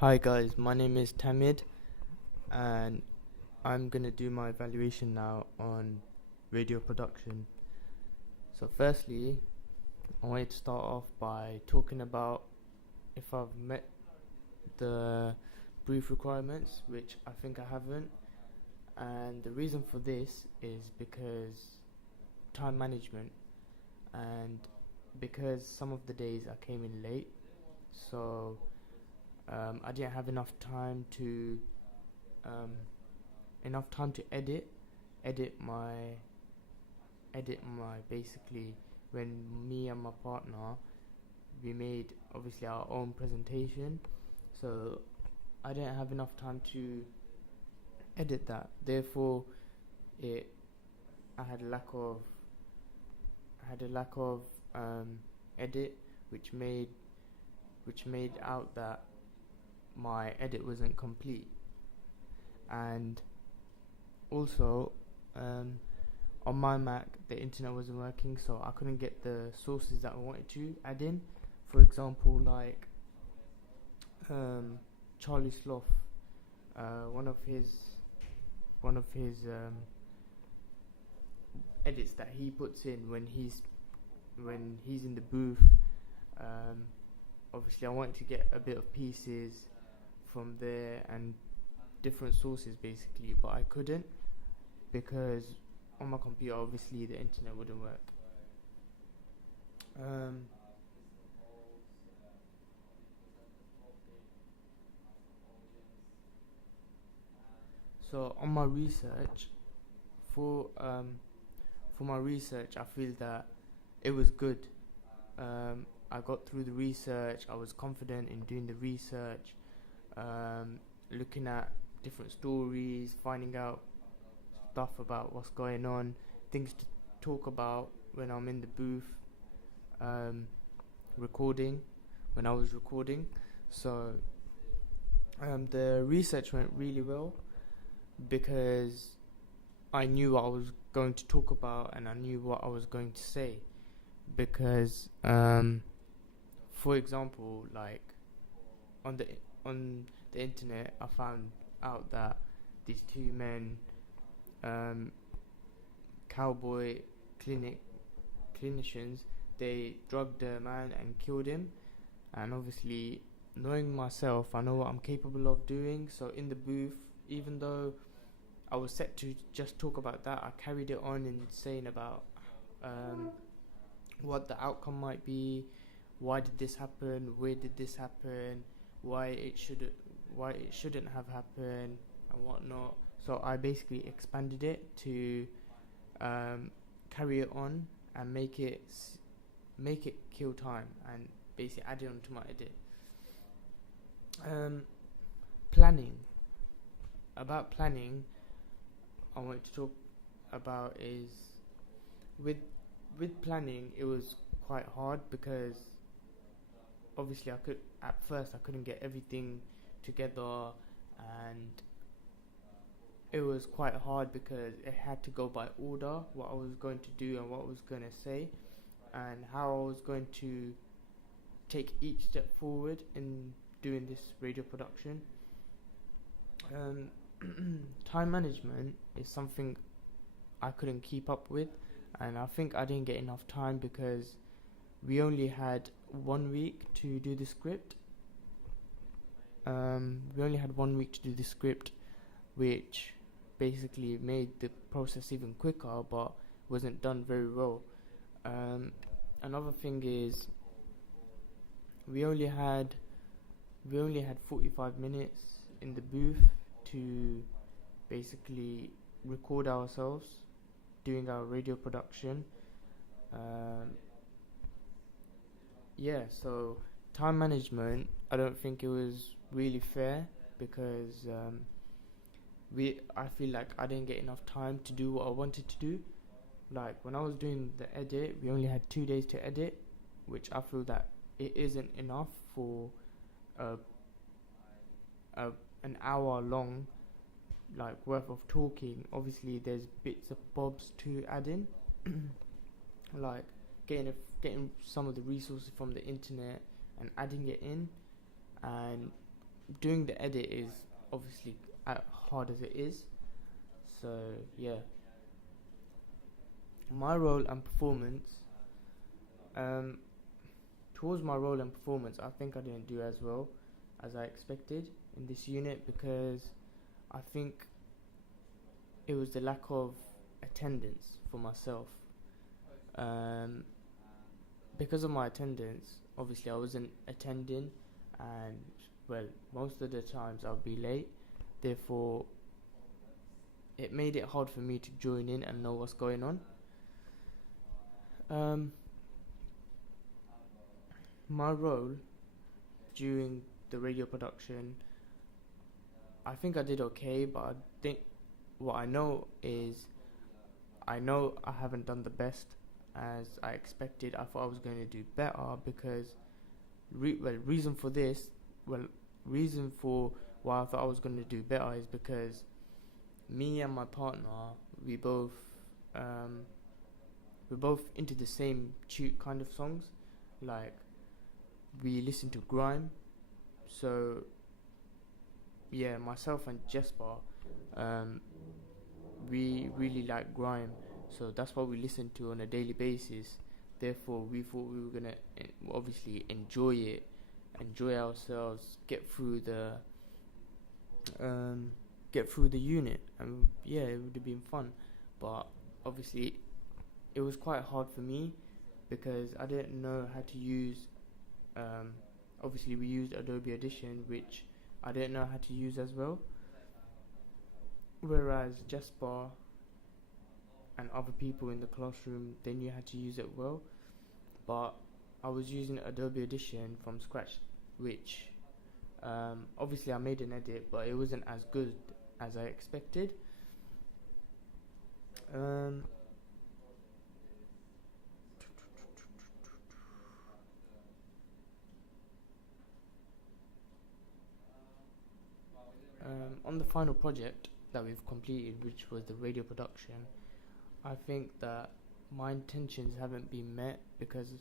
Hi guys, my name is Tamid and I'm gonna do my evaluation now on radio production. So firstly, I wanted to start off by talking about if I've met the brief requirements, which I think I haven't. And the reason for this is because time management and because some of the days I came in late, so I didn't have um, enough time to edit my basically when me and my partner we made obviously our own presentation, so I didn't have enough time to edit that. Therefore, it I had a lack of edit, which made out that my edit wasn't complete. And also, on my Mac the internet wasn't working, so I couldn't get the sources that I wanted to add in. For example, like Charlie Sloth, one of his edits that he puts in when he's in the booth. Um, Obviously, I wanted to get a bit of pieces from there and different sources basically, but I couldn't because on my computer obviously the internet wouldn't work. Um, so on my research for um, for my research, I feel that it was good. I got through the research. I was confident in doing the research, looking at different stories, finding out stuff about what's going on, things to talk about when I'm in the booth, um, recording, when I was recording. So the research went really well because I knew what I was going to talk about and I knew what I was going to say. Because, for example, like on the internet, I found out that these two men, cowboy clinicians, they drugged a man and killed him. And obviously, knowing myself, I know what I'm capable of doing. So in the booth, even though I was set to just talk about that, I carried it on in saying about what the outcome might be, why did this happen, where did this happen, why it shouldn't have happened, and whatnot. So I basically expanded it to carry it on and make it kill time and basically add it onto my edit. Planning. About planning, I wanted to talk about is with planning. It was quite hard because obviously at first I couldn't get everything together, and it was quite hard because it had to go by order, what I was going to do and what I was going to say and how I was going to take each step forward in doing this radio production. Time management is something I couldn't keep up with, and I think I didn't get enough time because we only had 1 week to do the script. We only had 1 week to do the script, which basically made the process even quicker, but wasn't done very well. Another thing is we only had 45 minutes in the booth to basically record ourselves doing our radio production. So time management, I don't think it was really fair because I feel like I didn't get enough time to do what I wanted to do. Like when I was doing the edit, we only had 2 days to edit, which I feel that it isn't enough for an hour long like worth of talking. Obviously there's bits of bobs to add in like getting some of the resources from the internet and adding it in, and doing the edit is obviously hard as it is. So yeah, my role and performance. Um, Towards my role and performance, I think I didn't do as well as I expected in this unit, because I think it was the lack of attendance for myself. Because of my attendance, obviously I wasn't attending, and well, most of the times I'll be late. Therefore, it made it hard for me to join in and know what's going on. My role during the radio production, I think I did okay, but I think what I know is I know I haven't done the best as I expected. I thought I was going to do better, because reason for why I thought I was going to do better is because me and my partner, we're both into the same kind of songs. Like, we listen to grime, so yeah, myself and Jesper, we really like grime, so that's what we listen to on a daily basis. Therefore, we thought we were gonna obviously enjoy ourselves, get through the unit, and yeah, it would have been fun. But obviously, it was quite hard for me because I didn't know how to use. Obviously, we used Adobe Audition, which I didn't know how to use as well. Whereas Jasper and other people in the classroom, they knew how to use it well. But I was using Adobe Audition from scratch, which obviously I made an edit, but it wasn't as good as I expected. On the final project that we've completed, which was the radio production, I think that my intentions haven't been met, because,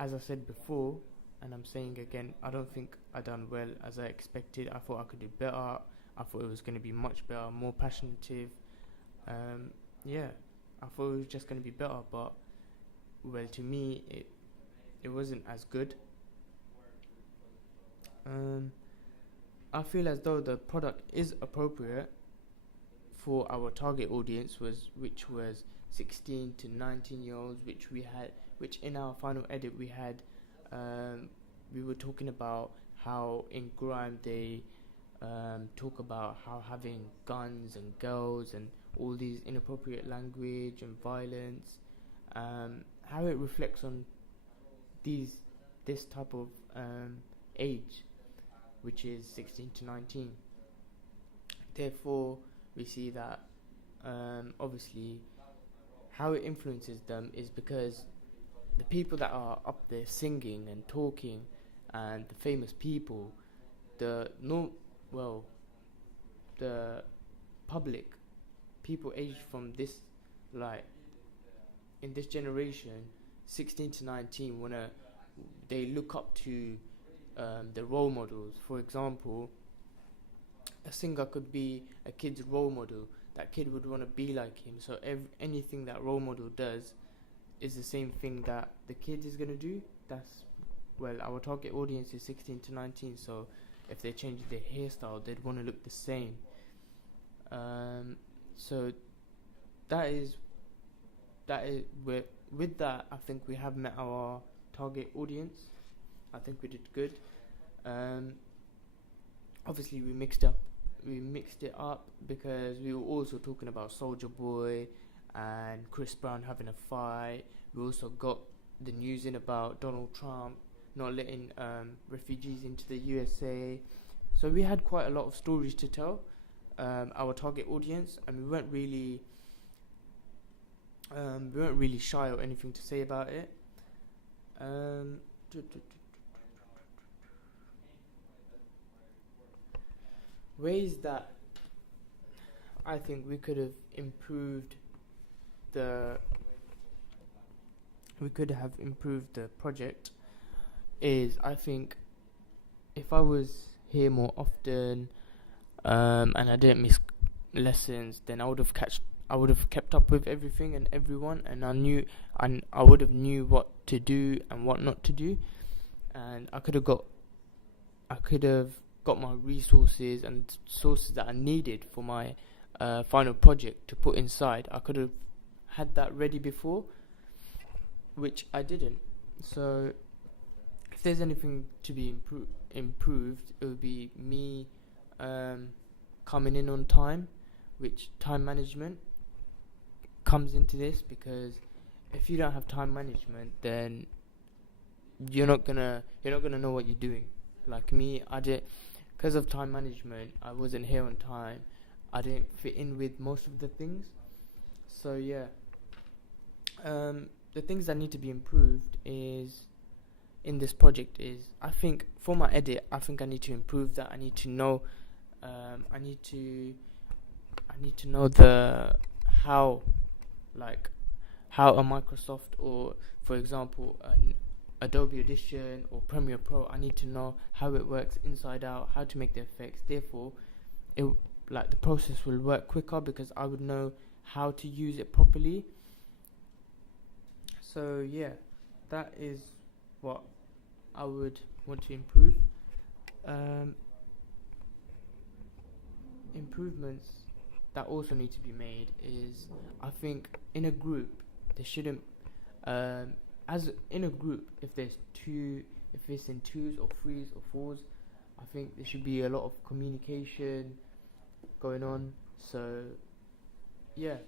as I said before, and I'm saying again, I don't think I done well as I expected. I thought I could do better. I thought it was going to be much better, more passionate. Yeah, I thought it was just going to be better, but well, to me, it wasn't as good. I feel as though the product is appropriate for our target audience, which was 16 to 19 year olds, which in our final edit we were talking about how in grime they talk about how having guns and girls and all these inappropriate language and violence, how it reflects on this type of age, which is 16 to 19. Therefore, we see that obviously how it influences them is because the people that are up there singing and talking, and the famous people, the public, people aged from this, like, in this generation, 16 to 19, they look up to the role models. For example, a singer could be a kid's role model. That kid would want to be like him. So anything that role model does is the same thing that the kid is going to do. Our target audience is 16 to 19. So if they change their hairstyle, they'd want to look the same. So that is with that, I think we have met our target audience. I think we did good. Obviously, we mixed it up because we were also talking about Soulja Boy and Chris Brown having a fight. We also got the news in about Donald Trump not letting refugees into the USA. So we had quite a lot of stories to tell our target audience, and we weren't really shy or anything to say about it. Ways that I think we could have improved the project is, I think, if I was here more often, and I didn't miss lessons, then I would have kept up with everything and everyone, and I would have knew what to do and what not to do, and I could have got my resources and sources that I needed for my final project to put inside. I could have had that ready before, which I didn't. So if there's anything to be improved, it would be me coming in on time, which time management comes into this, because if you don't have time management, then you're not gonna know what you're doing. Like me, I did, because of time management, I wasn't here on time. I didn't fit in with most of the things. So yeah, the things that need to be improved is in this project is, I think for my edit, I think I need to improve that. I need to know I need to know the how a Microsoft, or for example an Adobe Audition or Premiere Pro, I need to know how it works inside out, how to make the effects. Therefore, the process will work quicker because I would know how to use it properly. So yeah, that is what I would want to improve. Improvements that also need to be made is, I think in a group there shouldn't as in a group, if it's in twos or threes or fours, I think there should be a lot of communication going on. So yeah,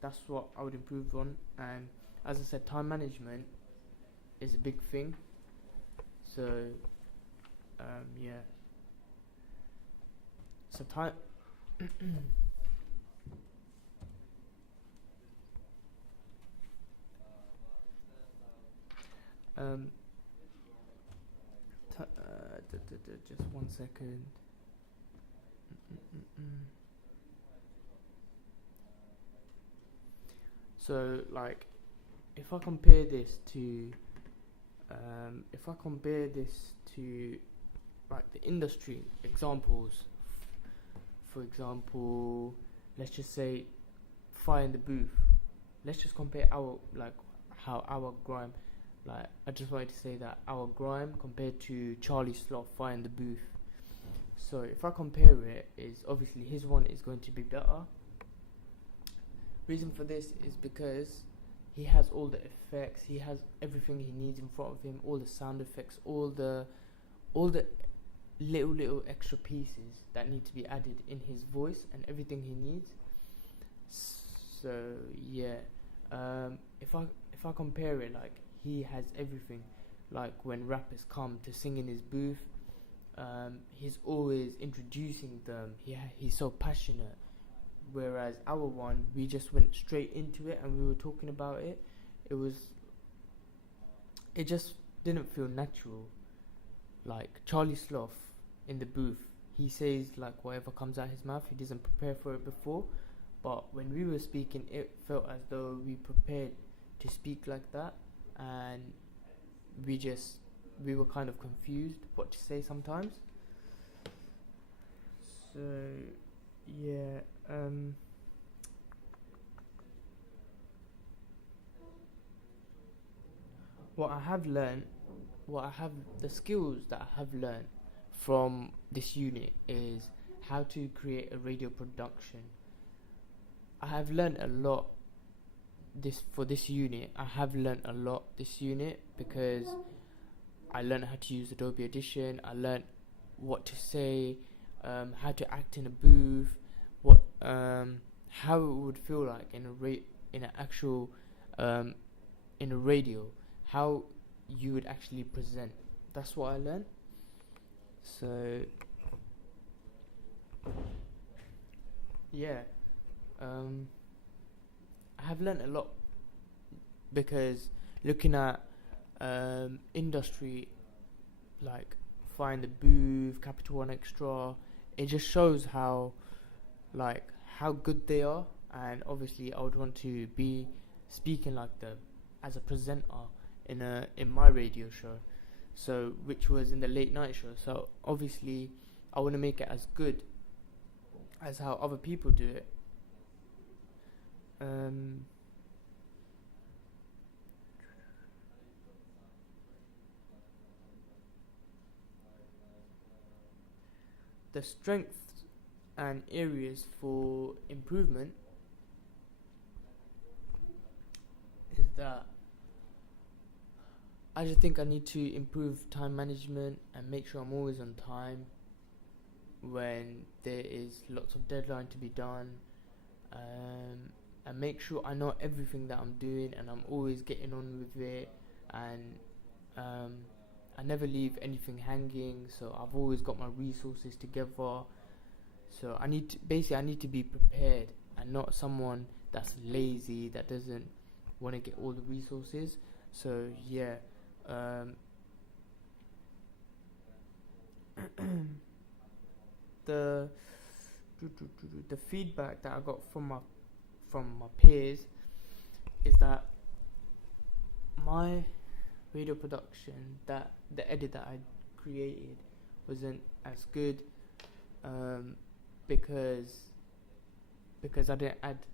that's what I would improve on. And as I said, time management is a big thing. So yeah, so time just 1 second. So like, if I compare this to like the industry examples, for example, let's just say Fire in the Booth. Let's just compare how our grime, like I just wanted to say that our grime compared to Charlie Sloth Fire in the Booth. So if I compare it, is obviously his one is going to be better. Reason for this is because he has all the effects, he has everything he needs in front of him, all the sound effects, all the little extra pieces that need to be added in his voice, and everything he needs. So yeah, if I compare it, like he has everything. Like when rappers come to sing in his booth, he's always introducing them. He's so passionate. Whereas our one, we just went straight into it and we were talking about it. It just didn't feel natural. Like Charlie Sloth in the booth, he says like whatever comes out his mouth. He doesn't prepare for it before. But when we were speaking, it felt as though we prepared to speak like that, and we were kind of confused what to say sometimes. So yeah, the skills that I have learned from this unit is how to create a radio production. I have learned a lot this unit. I have learned a lot this unit because I learned how to use Adobe Audition. I learned what to say, how to act in a booth, how it would feel like in a radio, how you would actually present. That's what I learned. So yeah, I have learned a lot because looking at industry like Find the Booth, Capital One Extra, it just shows how good they are. And obviously I would want to be speaking like them as a presenter in my radio show, so which was in the late night show. So obviously I want to make it as good as how other people do it. The strengths and areas for improvement is that I just think I need to improve time management and make sure I'm always on time when there is lots of deadline to be done, and make sure I know everything that I'm doing and I'm always getting on with it, and I never leave anything hanging, so I've always got my resources together. So I need to be prepared and not someone that's lazy, that doesn't want to get all the resources. So yeah, the feedback that I got from my peers is that my radio production, that the edit that I created wasn't as good, because I didn't add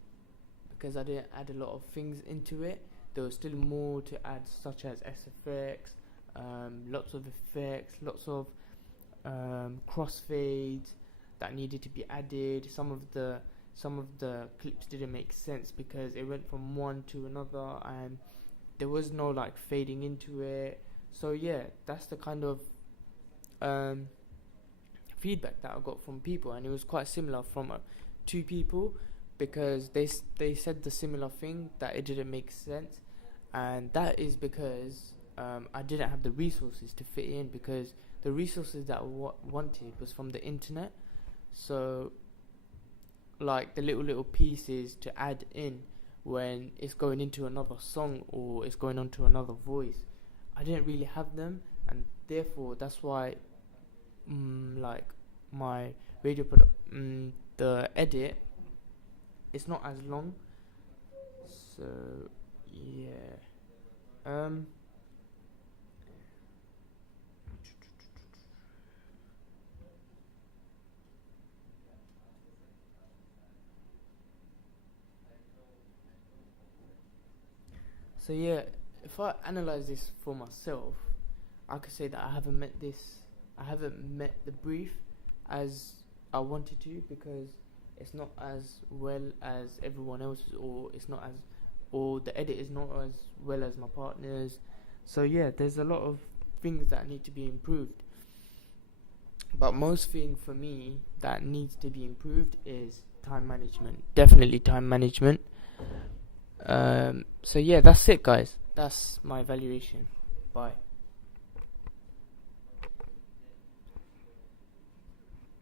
a lot of things into it. There was still more to add, such as SFX, lots of effects, lots of crossfades that needed to be added. Some of the clips didn't make sense because it went from one to another and there was no like fading into it. So yeah, that's the kind of feedback that I got from people, and it was quite similar from two people, because they said the similar thing, that it didn't make sense, and that is because I didn't have the resources to fit in, because the resources that I wanted was from the internet. So like the little pieces to add in when it's going into another song or it's going on to another voice, I didn't really have them, and therefore that's why like my radio the edit, it's not as long. So yeah, so yeah, if I analyze this for myself, I could say that I haven't met the brief as I wanted to, because it's not as well as everyone else's, or the edit is not as well as my partner's. So yeah, there's a lot of things that need to be improved. But most thing for me that needs to be improved is time management. Definitely time management. So yeah, that's it, guys. That's my evaluation. Bye.